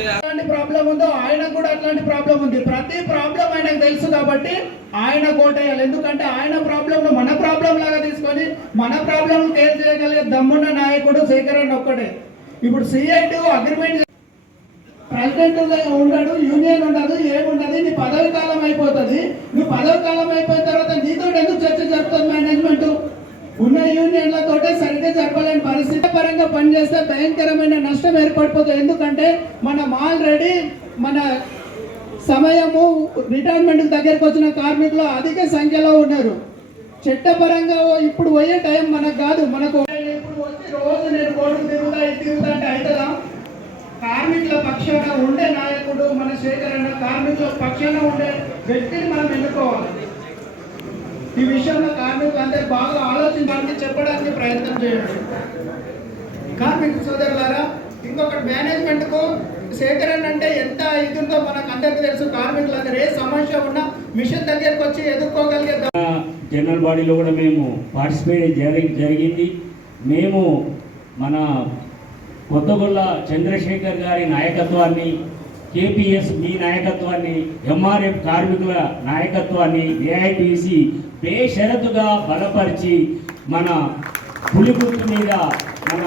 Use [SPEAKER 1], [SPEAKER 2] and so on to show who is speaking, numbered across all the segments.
[SPEAKER 1] ఎలాంటి ప్రాబ్లం ఉందో ఆయనకు కూడా అట్లాంటి ప్రాబ్లం ఉంది. ప్రతి ప్రాబ్లం ఆయనకు తెలుసు కాబట్టి ఆయన కోటేయాలి. ఎందుకంటే ఆయన ప్రాబ్లం మన ప్రాబ్లం లాగా తీసుకొని మన ప్రాబ్లం కేర్ చేయగలిగే దమ్మున్న నాయకుడు శేఖరన్ ఒక్కడే. ఇప్పుడు సిఐటి అగ్రిమెంట్ ప్రెసిడెంట్ ఉండడు యూనియన్ ఉండదు ఏముండదు నీ పదవి కాలం అయిపోతుంది. నువ్వు పదవి కాలం అయిపోతే తర్వాత నీతో ఎందుకు చర్చ జరుపుతుంది మేనేజ్మెంట్ ఉన్న యూనియన్లతోటే సరిగ్గా చెప్పలేని పరిస్థితి. పరంగా పనిచేస్తే భయంకరమైన నష్టం ఏర్పడిపోతుంది. ఎందుకంటే మనం ఆల్రెడీ మన సమయము రిటైర్మెంట్ దగ్గరకు వచ్చిన కార్మికులు అధిక సంఖ్యలో ఉన్నారు. చట్టపరంగా ఇప్పుడు పోయే టైం మనకు కాదు. మనకు ఇప్పుడు వచ్చి రోజు నేను కోర్టు తిరుగుతా తిరుగుతా అంటే అవుతుందా? కార్మికుల పక్షాన ఉండే నాయకుడు మన శేఖరన్న కార్మికుల పక్షాన ఉండే వ్యక్తిని మనం ఎన్నుకోవాలి. ఈ విషయంలో కార్మికులు అందరూ బాగా ఆలోచించడానికి చెప్పడానికి ప్రయత్నం చేయండి. కార్మిక సోదరులారా ఇంకొకటి మేనేజ్మెంట్కు సేకరణ అంటే ఎంత ఇది మనకు అందరికీ తెలుసు. కార్మికులందరూ ఏ సమస్య ఉన్నా మిషన్ దగ్గరకు వచ్చి ఎదుర్కోగలిగే
[SPEAKER 2] జనరల్ బాడీలో కూడా మేము పార్టిసిపేట్ జరి జరిగింది. మేము మన కొత్తగొల్ల చంద్రశేఖర్ గారి నాయకత్వాన్ని కేపీఎస్ మీ నాయకత్వాన్ని ఎంఆర్ఎఫ్ కార్మికుల నాయకత్వాన్ని ఏఐటీసీ బేషరతుగా బలపరిచి మన పులిగుర్తు మీద మన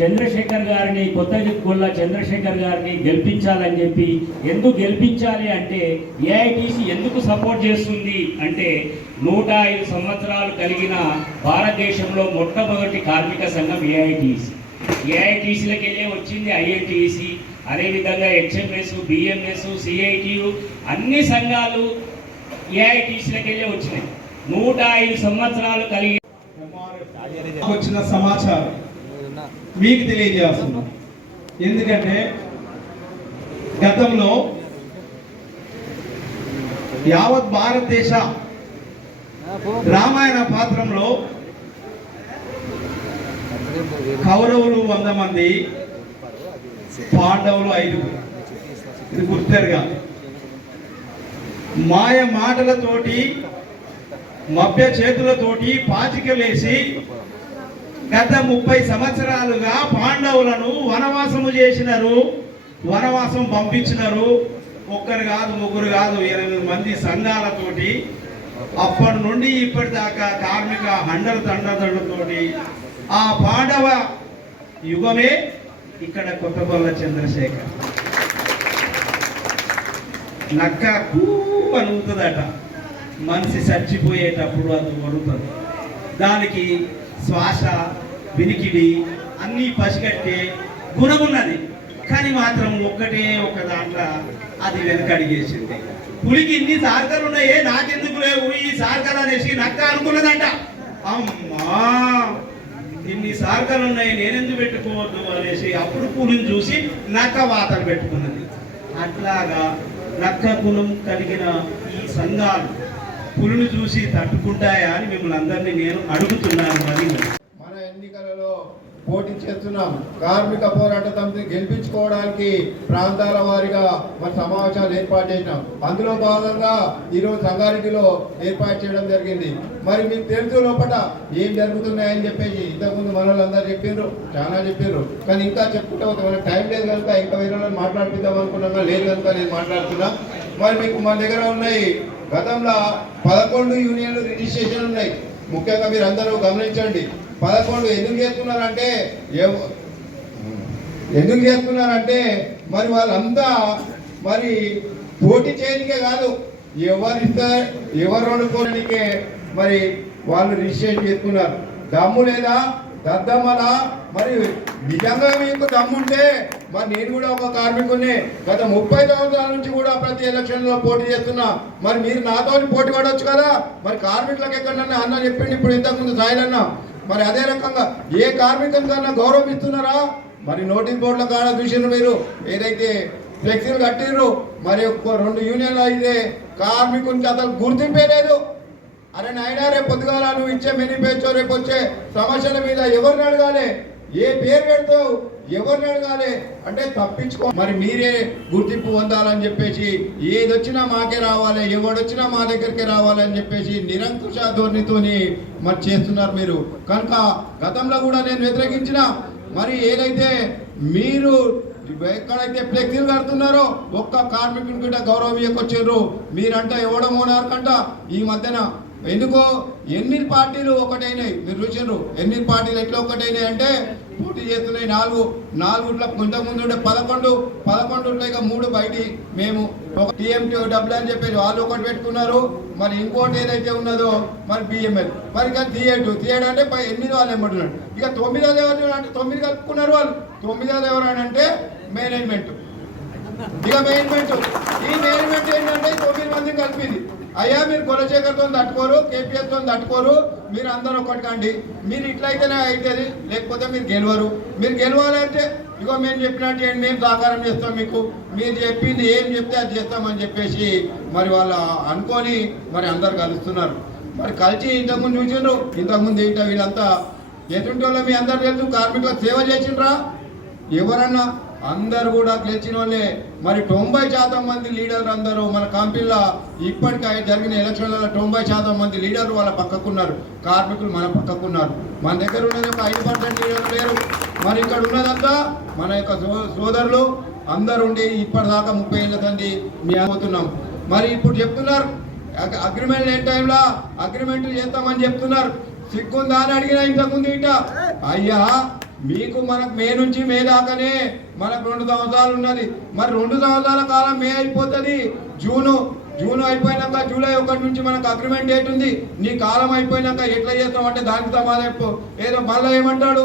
[SPEAKER 2] చంద్రశేఖర్ గారిని కొత్త గొల్ల చంద్రశేఖర్ గారిని గెలిపించాలని చెప్పి ఎందుకు గెలిపించాలి అంటే ఏఐటీసీ ఎందుకు సపోర్ట్ చేస్తుంది అంటే నూట ఐదు సంవత్సరాలు కలిగిన భారతదేశంలో మొట్టమొదటి కార్మిక సంఘం ఏఐటీసీ ఏఐటీసీలకు వెళ్ళే వచ్చింది ఐఐటీసీ అదేవిధంగా హెచ్ఎంఎస్ బిఎంఎస్ సిఐటియు అన్ని సంఘాలు ఏఐటీసీలకు వెళ్ళి వచ్చినాయి నూట ఐదు సంవత్సరాలు కలిగి
[SPEAKER 3] వచ్చిన సమాచారం మీకు తెలియజేస్తున్నాం. ఎందుకంటే గతంలో యావత్ భారతదేశ రామాయణ పాత్రంలో కౌరవులు వంద మంది పాండవులు ఐదు ఇది గుర్తెరగా మాయ మాటలతోటి మభ్య చేతులతోటి పాచికలేసి గత ముప్పై సంవత్సరాలుగా పాండవులను వనవాసము చేసినారు వనవాసం పంపించినారు. ఒక్కరు కాదు ముగ్గురు కాదు ఇరవై మంది సంఘాలతోటి అప్పటి నుండి ఇప్పటిదాకా కార్మిక హండల తండతోటి ఆ పాండవ యుగమే ఇక్కడ కొత్తగొల్ల చంద్రశేఖర్. నక్క వణుకుతుందట. మనిషి చచ్చిపోయేటప్పుడు అది వణుకుతుంది. దానికి శ్వాస వినికిడి అన్నీ పసిగట్టే గుణమున్నది. కానీ మాత్రం ఒక్కటే ఒక దాంట్లో అది వెనకడిగేసింది. పులికి ఇన్ని సార్కలు ఉన్నాయే నాకెందుకు లేవు? ఈ సార్కలు అనేసి నక్క అనుకున్నదంట. అమ్మా! ఇన్ని సార్కలు ఉన్నాయి నేనెందుకు పెట్టుకోవద్దు అనేసి అప్పుడు పులిని చూసి నక్క వాతలు పెట్టుకున్నది. అట్లాగా నక్క గుణం కలిగిన ఈ సంఘాలు పులును చూసి తట్టుకుంటాయా అని మిమ్మల్ని అందరినీ నేను అడుగుతున్నాను మరి.
[SPEAKER 4] పోటీ చేస్తున్నాం. కార్మిక పోరాట సమితిని గెలిపించుకోవడానికి ప్రాంతాల వారీగా మన సమావేశాలు ఏర్పాటు చేసినాం. అందులో భాగంగా ఈరోజు సంగారెడ్డిలో ఏర్పాటు చేయడం జరిగింది. మరి మీకు తెలుసు లోపల ఏం జరుగుతున్నాయని చెప్పేసి ఇంతకుముందు మన వాళ్ళందరూ చెప్పిండ్రు చాలా చెప్పిండ్రు కానీ ఇంకా చెప్పుకుంటే ఒక మనకు టైం లేదు కనుక ఇంకా వేరే వాళ్ళని మాట్లాడిద్దాం అనుకున్నా లేదు కనుక నేను మాట్లాడుతున్నా. మరి మీకు మన దగ్గర ఉన్నాయి. గతంలో పదకొండు యూనియన్లు రిజిస్ట్రేషన్ ఉన్నాయి. ముఖ్యంగా మీరు అందరూ గమనించండి. పదకొండు ఎందుకు చేస్తున్నారంటే ఎవ- ఎందుకు చేస్తున్నారంటే మరి వాళ్ళంతా మరి పోటీ చేయడానికే కాదు ఎవరిస్తే ఎవరు వండుకోవడానికే మరి వాళ్ళు రిజిస్ట్రేషన్ చేసుకున్నారు. దమ్ము లేదా? దద్దమ్మలా మరి నిజంగా మీకు దమ్ముంటే మరి నేను కూడా ఒక కార్మికుడిని. గత ముప్పై సంవత్సరాల నుంచి కూడా ప్రతి ఎలక్షన్లో పోటీ చేస్తున్నా. మరి మీరు నాతో పోటీ పడవచ్చు కదా? మరి కార్మికులకు ఎక్కడన్నా అన్న చెప్పిండి? ఇప్పుడు ఇంతకుముందు సాయిలన్నా. మరి అదే రకంగా ఏ కార్మికుని కన్నా గౌరవం ఇస్తున్నారా మరి నోటీస్ బోర్డుల కాడ చూసిండ్రు మీరు. ఏదైతే ఫ్లెక్సీలు కట్టిర్రు మరి ఒక్క రెండు యూనియన్లు అయితే కార్మికునికి అసలు గుర్తింపే లేదు. అరే నాయనా రేపు పొద్దుగాల నువ్వు ఇచ్చే మెనిఫెస్టో రేపు వచ్చే సమస్యల మీద ఎవరిని అడగాలి? ఏ పేరు పెడతావు? ఎవరిని అడగాలి? అంటే తప్పించుకో. మరి మీరే గుర్తింపు పొందాలని చెప్పేసి ఏది వచ్చినా మాకే రావాలి ఎవడొచ్చినా మా దగ్గరికి రావాలని చెప్పేసి నిరంకుశ ధోరణితోని మరి చేస్తున్నారు మీరు. కనుక గతంలో కూడా నేను వ్యతిరేకించిన మరి ఏదైతే మీరు ఎక్కడైతే ఫ్లెక్సీలు కడుతున్నారో ఒక్క కార్మికుని కూడా గౌరవం ఇవ్వకొచ్చారు మీరంట ఎవడం ఓనార్కంట ఈ మధ్యన. ఎందుకో ఎనిమిది పార్టీలు ఒకటైనాయి? మీరు చూసారు ఎనిమిది పార్టీలు ఎట్లా ఒకటైనాయి అంటే పోటీ చేస్తున్నాయి. నాలుగు నాలుగుట్ల ఇంతకుముందు ఉండే పదకొండు పదకొండు ఇక మూడు బయటి. మేము ఒక టీఎంటీ డబ్బులు అని చెప్పేసి వాళ్ళు ఒకటి పెట్టుకున్నారు. మరి ఇంకోటి ఏదైతే ఉన్నదో మరి బిఎంఎల్. మరి ఇక థియేటర్ థియేటర్ అంటే ఎనిమిది వాళ్ళు ఏమంటున్నారు. ఇక తొమ్మిదోది ఎవరు అంటే తొమ్మిది కలుపుకున్నారు వాళ్ళు. తొమ్మిదోది ఎవరు అని అంటే మేనేజ్మెంట్. ఇక మేనేజ్మెంట్ ఈ మేనేజ్మెంట్ ఏంటంటే తొమ్మిది మందిని కలిపింది. అయ్యా మీరు కులశేఖర్తో తట్టుకోరు కేపీఎస్తో తట్టుకోరు మీరు అందరూ ఒకటి కండి. మీరు ఇట్లయితేనే అవుతుంది లేకపోతే మీరు గెలవరు. మీరు గెలవాలంటే ఇగో మేము చెప్పినట్టు ఏంటి మేము సహకారం చేస్తాం మీకు. మీరు చెప్పింది ఏం చెప్తే అది చేస్తామని చెప్పేసి మరి వాళ్ళు అనుకొని మరి అందరు కలుస్తున్నారు. మరి కలిసి ఇంతకుముందు చూసిండ్రు ఇంతకుముందు ఏంటో వీళ్ళంతా? ఎటువంటి వాళ్ళు మీ అందరు తెలుసు కార్మికులకు సేవ చేసిండ్రా? ఎవరన్నా? అందరు కూడా గెలిచిన వాళ్ళే మరి తొంభై శాతం మంది లీడర్లు అందరూ మన కంపెనీలో ఇప్పటికే జరిగిన ఎలక్షన్లలో తొంభై శాతం మంది లీడర్లు వాళ్ళ పక్కకున్నారు. కార్మికులు మన పక్కకున్నారు. మన దగ్గర ఉన్నది ఒక ఐదు పర్సెంట్ లీడర్లు లేరు. మరి ఇక్కడ ఉన్నదంతా మన యొక్క సో- సోదరులు అందరు ఉండి ఇప్పటిదాకా ముప్పై ఏళ్ళ తండ్రి మీ అవుతున్నాం మరి ఇప్పుడు చెప్తున్నారు అగ్రిమెంట్ లేని టైంలో అగ్రిమెంట్ చేస్తామని చెప్తున్నారు. సిగ్గుందా అని అడిగినా ఇంతకుముందు ఇట. అయ్యా మీకు మనకు మే నుంచి మే దాకానే మనకు రెండు సంవత్సరాలు ఉన్నది. మరి రెండు సంవత్సరాల కాలం మే అయిపోతుంది. జూను జూన్ అయిపోయినాక జూలై ఒకటి నుంచి మనకు అగ్రిమెంట్ డేట్ ఉంది. నీ కాలం అయిపోయినాక ఎట్లా చేస్తాం అంటే దానికి సమాధానం ఏదో మళ్ళీ ఏమంటాడు?